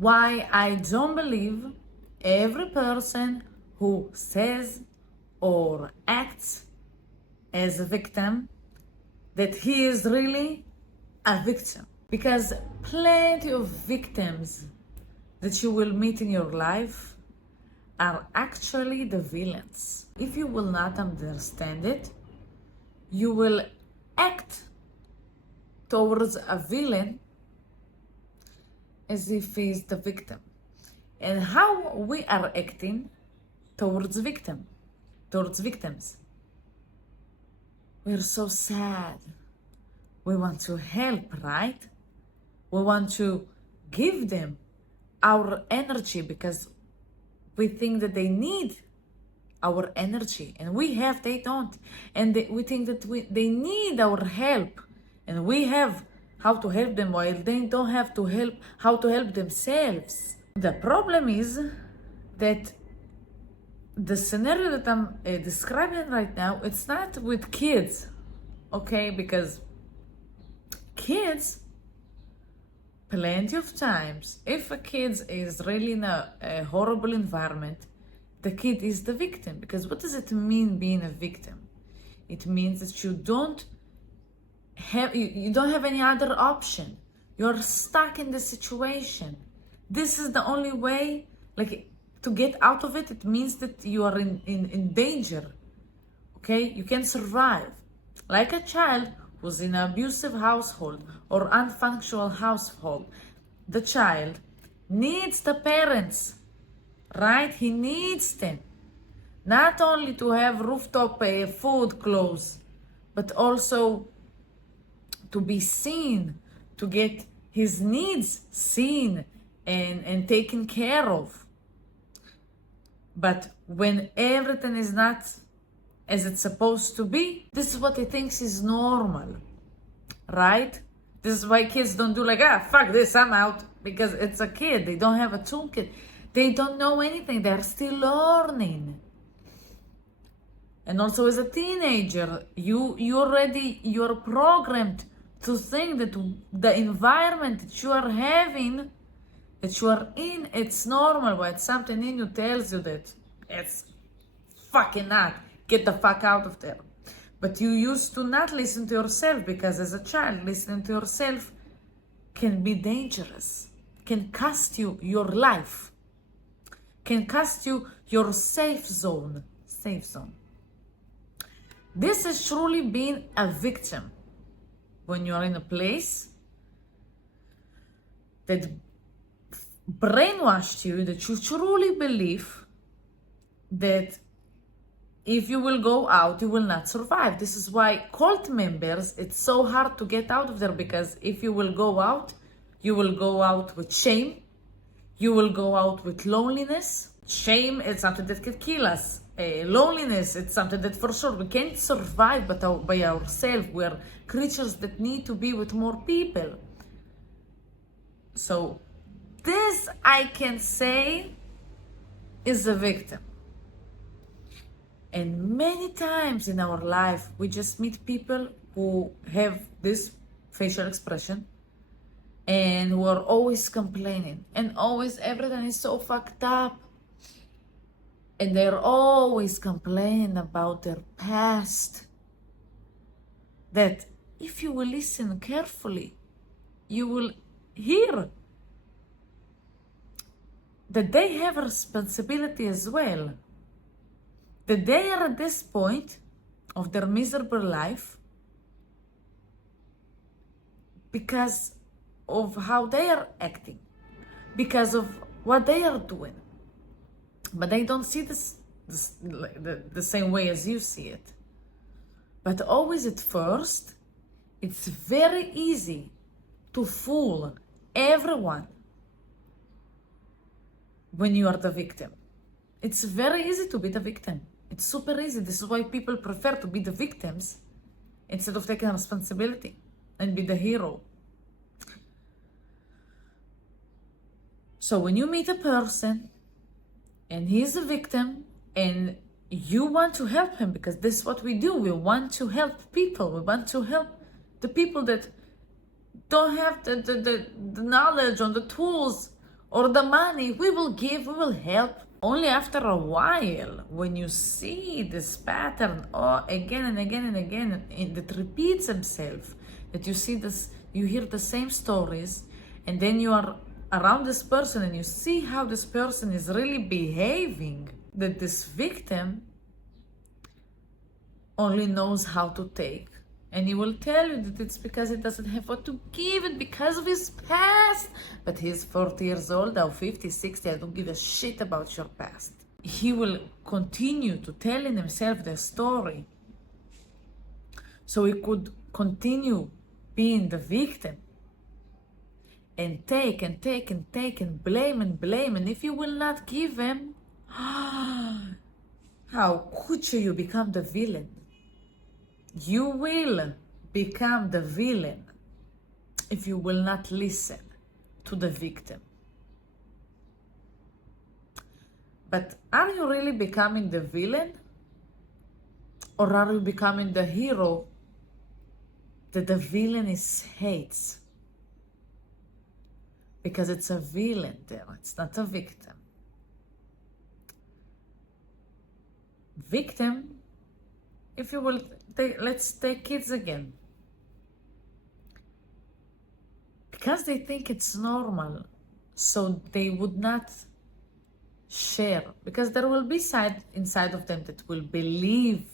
Why I don't believe every person who says or acts as a victim that he is really a victim. Because plenty of victims that you will meet in your life are actually the villains. If you will not understand it, you will act towards a villain as if he's the victim. And how we are acting towards victims. We're so sad. We want to help, right? We want to give them our energy because we think that they need our energy, and they don't. And we think that they need our help, and we have how to help them while they don't have how to help themselves. The problem is that the scenario that I'm describing right now, it's not with kids, okay? Because kids, plenty of times, if a kid is really in a horrible environment, the kid is the victim. Because what does it mean being a victim? It means that you don't have any other option. You're stuck in the situation. This is the only way, like, to get out of it. It means that you are in danger. Okay? You can survive. Like a child who's in an abusive household or unfunctional household, the child needs the parents, right? He needs them. Not only to have rooftop food, clothes, but also to be seen, to get his needs seen and taken care of. But when everything is not as it's supposed to be, this is what he thinks is normal, right? This is why kids don't do like, fuck this, I'm out. Because it's a kid, they don't have a toolkit. They don't know anything, they're still learning. And also as a teenager, you're programmed to think that the environment that you are having, that you are in, it's normal, but something in you tells you that it's fucking not. Get the fuck out of there. But you used to not listen to yourself, because as a child, listening to yourself can be dangerous, can cost you your life, can cost you your safe zone. This is truly being a victim. When you are in a place that brainwashed you, that you truly believe that if you will go out, you will not survive. This is why cult members, it's so hard to get out of there, because if you will go out, you will go out with shame. You will go out with loneliness. Shame is something that can kill us. Loneliness, it's something that for sure we can't survive by ourselves. We're creatures that need to be with more people. So this, I can say, is a victim. And many times in our life, we just meet people who have this facial expression and who are always complaining, and always everything is so fucked up. And they're always complaining about their past. That if you will listen carefully, you will hear that they have a responsibility as well. That they are at this point of their miserable life because of how they are acting, because of what they are doing. But they don't see this the same way as you see it. But always at first, it's very easy to fool everyone when you are the victim. It's very easy to be the victim. It's super easy. This is why people prefer to be the victims instead of taking responsibility and be the hero. So when you meet a person and he's a victim and you want to help him, because this is what we do. We want to help people. We want to help the people that don't have the knowledge or the tools or the money. We will give, we will help. Only after a while, when you see this pattern again and again and again, that repeats themselves, that you see this, you hear the same stories, and then you are around this person and you see how this person is really behaving, that this victim only knows how to take. And he will tell you that it's because he doesn't have what to give it because of his past. But he's 40 years old or 50, 60. I don't give a shit about your past. He will continue to tell in himself the story. So he could continue being the victim. And take and take and take and blame and blame. And if you will not give him, how could you become the villain? You will become the villain if you will not listen to the victim. But are you really becoming the villain? Or are you becoming the hero that the villain hates? Because it's a villain there, it's not a victim. Victim, if you will, let's take kids again. Because they think it's normal, so they would not share. Because there will be side inside of them that will believe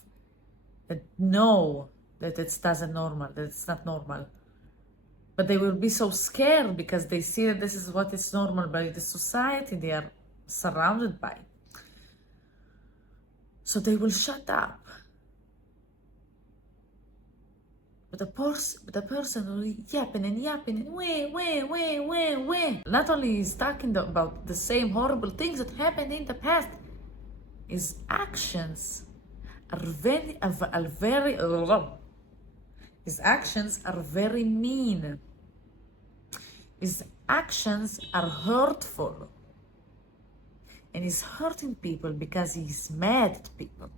that no, that it doesn't normal, that it's not normal. But they will be so scared because they see that this is what is normal by the society they are surrounded by. So they will shut up. But the person will yapping and yapping and way. Not only is talking about the same horrible things that happened in the past, his actions are very mean. His actions are hurtful. And he's hurting people because he's mad at people.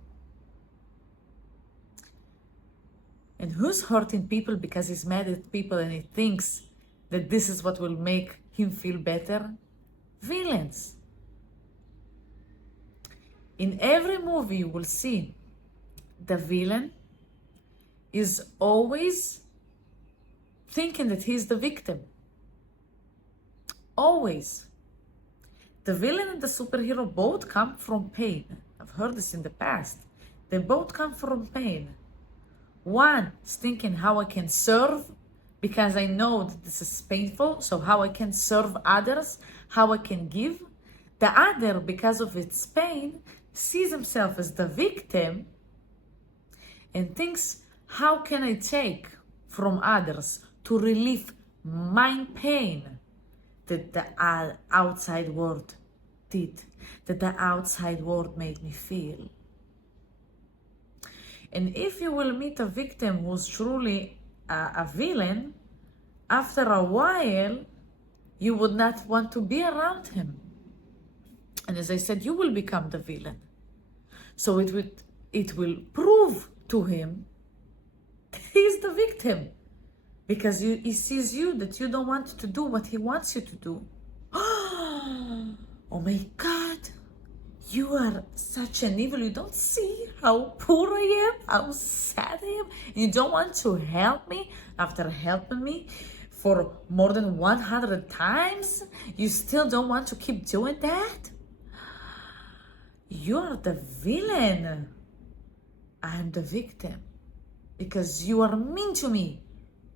And who's hurting people because he's mad at people and he thinks that this is what will make him feel better? Villains. In every movie you will see the villain is always thinking that he's the victim. Always. The villain and the superhero both come from pain. I've heard this in the past. They both come from pain. One is thinking how I can serve because I know that this is painful, so how I can serve others, how I can give. The other, because of its pain, sees himself as the victim and thinks, how can I take from others to relieve my pain that the outside world did, that the outside world made me feel. And if you will meet a victim who's truly a villain, after a while, you would not want to be around him. And as I said, you will become the villain. So it will prove to him that he's the victim. Because he sees you, that you don't want to do what he wants you to do. Oh my God, you are such an evil. You don't see how poor I am, how sad I am. You don't want to help me after helping me for more than 100 times. You still don't want to keep doing that? You're the villain. I'm the victim. Because you are mean to me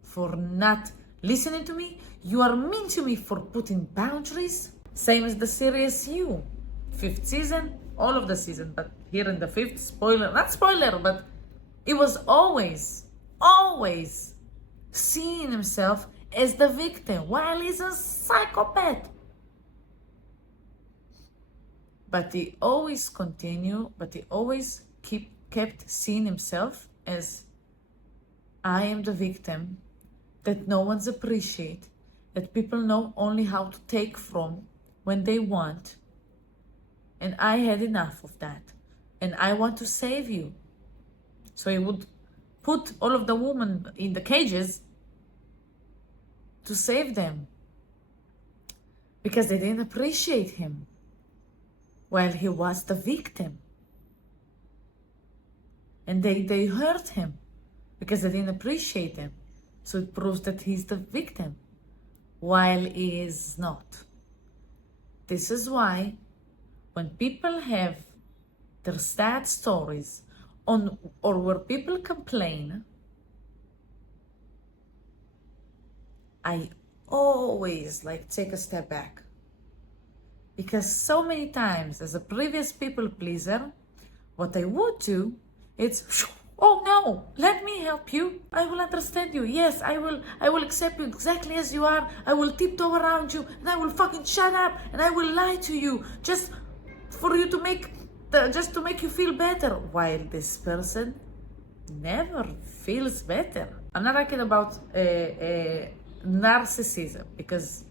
for not listening to me. You are mean to me for putting boundaries. Same as the series You. 5th season, all of the season, but here in the 5th, not spoiler, but it was always seeing himself as the victim while he's a psychopath. But he always kept seeing himself as, I am the victim that no one's appreciate, that people know only how to take from when they want. And I had enough of that. And I want to save you. So he would put all of the women in the cages to save them. because they didn't appreciate him while he was the victim. And they hurt him because they didn't appreciate him. So it proves that he's the victim while he is not. This is why when people have their sad stories on, or where people complain, I always take a step back. Because so many times as a previous people pleaser, what I would do is, oh no, let me help you. I will understand you. Yes, I will accept you exactly as you are. I will tiptoe around you and I will fucking shut up and I will lie to you just for you to make you feel better. While this person never feels better. I'm not talking about narcissism, because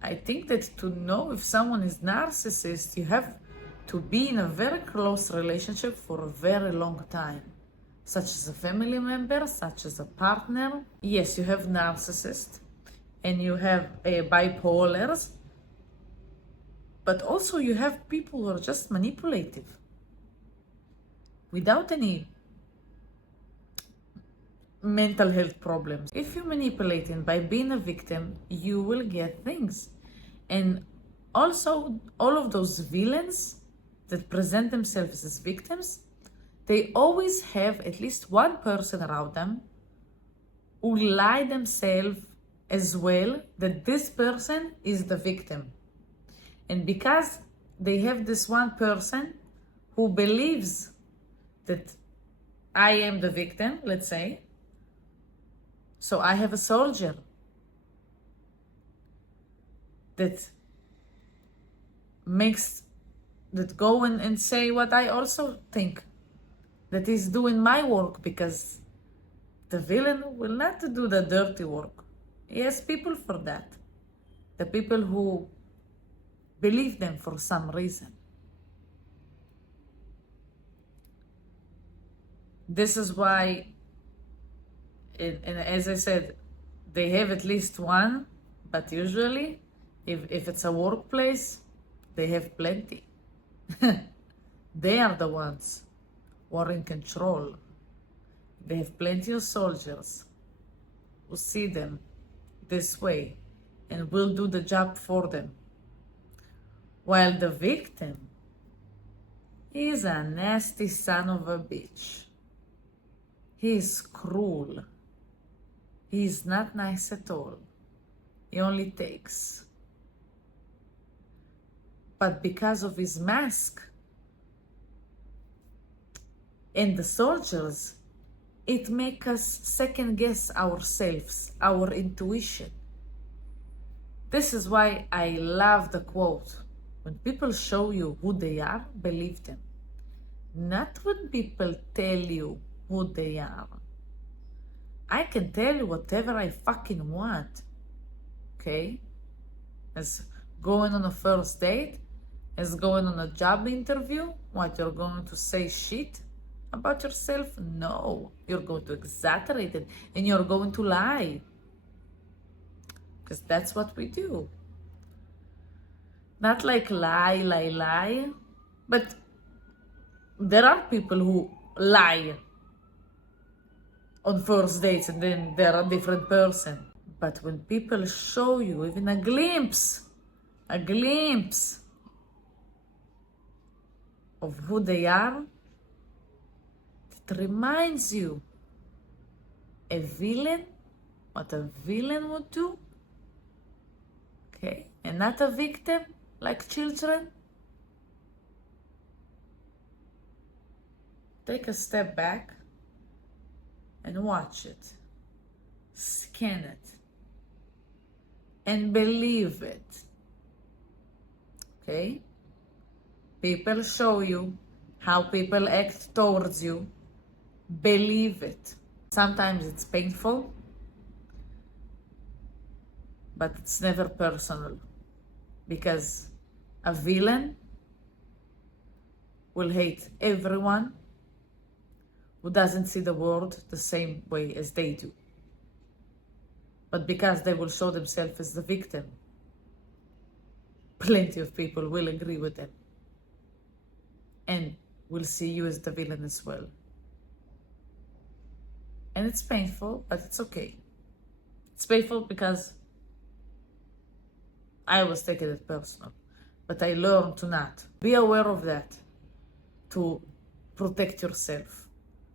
I think that to know if someone is narcissist, you have to be in a very close relationship for a very long time, such as a family member, such as a partner. Yes, you have narcissists and you have bipolars, but also you have people who are just manipulative without any mental health problems. If you're manipulating by being a victim, you will get things. And also, all of those villains that present themselves as victims, they always have at least one person around them who lie themselves as well that this person is the victim. And because they have this one person who believes that I am the victim, let's say, so I have a soldier that go and say what I also think, that is doing my work, because the villain will not do the dirty work. He has people for that. The people who believe them for some reason. This is why, and as I said, they have at least one, but usually, if it's a workplace, they have plenty. They are the ones who are in control. They have plenty of soldiers who see them this way and will do the job for them. While the victim is a nasty son of a bitch. He is cruel. He is not nice at all. He only takes. But because of his mask and the soldiers, it makes us second guess ourselves, our intuition. This is why I love the quote. When people show you who they are, believe them. Not when people tell you who they are. I can tell you whatever I fucking want. Okay? As going on a first date, as going on a job interview, what, you're going to say shit about yourself? No, you're going to exaggerate it and you're going to lie. Because that's what we do. Not like lie, but there are people who lie on first dates and then they're a different person. But when people show you even a glimpse of who they are, it reminds you a villain, what a villain would do, okay, and not a victim like children. Take a step back and watch it, scan it, and believe it. Okay? People show you how people act towards you. Believe it. Sometimes it's painful, but it's never personal, because a villain will hate everyone who doesn't see the world the same way as they do. But because they will show themselves as the victim, plenty of people will agree with them and will see you as the villain as well. And it's painful, but it's okay. It's painful because I was taking it personal, but I learned to not. Be aware of that, to protect yourself,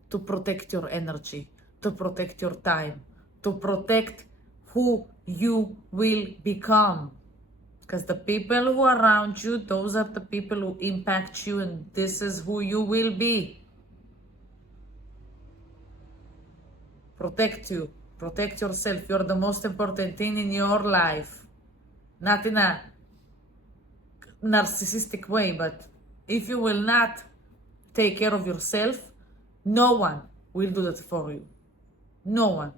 to protect your energy, to protect your time, to protect who you will become. Because the people who are around you, those are the people who impact you, and this is who you will be. Protect you, protect yourself. You're the most important thing in your life. Not in a narcissistic way, but if you will not take care of yourself, no one will do that for you. No one.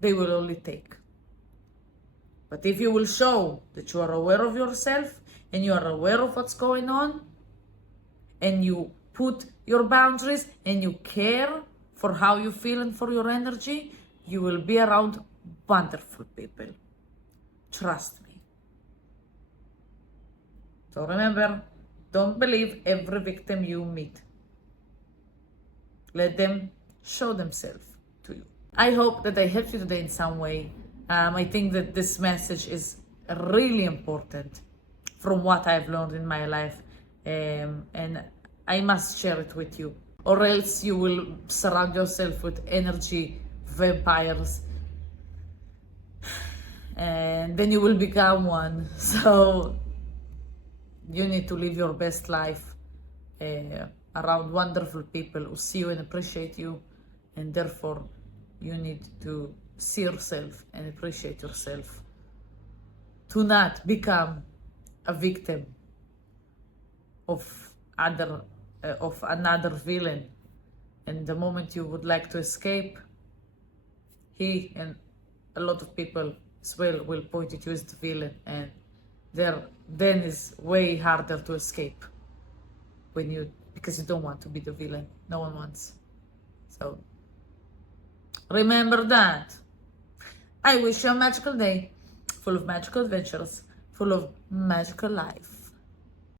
They will only take. But if you will show that you are aware of yourself and you are aware of what's going on, and you put your boundaries and you care for how you feel and for your energy, you will be around wonderful people. Trust me. So remember, don't believe every victim you meet. Let them show themselves to you. I hope that I helped you today in some way. I think that this message is really important from what I've learned in my life, and I must share it with you, or else you will surround yourself with energy vampires and then you will become one. So you need to live your best life around wonderful people who see you and appreciate you, and therefore you need to see yourself and appreciate yourself, to not become a victim of another villain. And the moment you would like to escape, he and a lot of people as well will point at you as the villain, and then is way harder to escape because you don't want to be the villain. No one wants. So remember that. I wish you a magical day, full of magical adventures, full of magical life.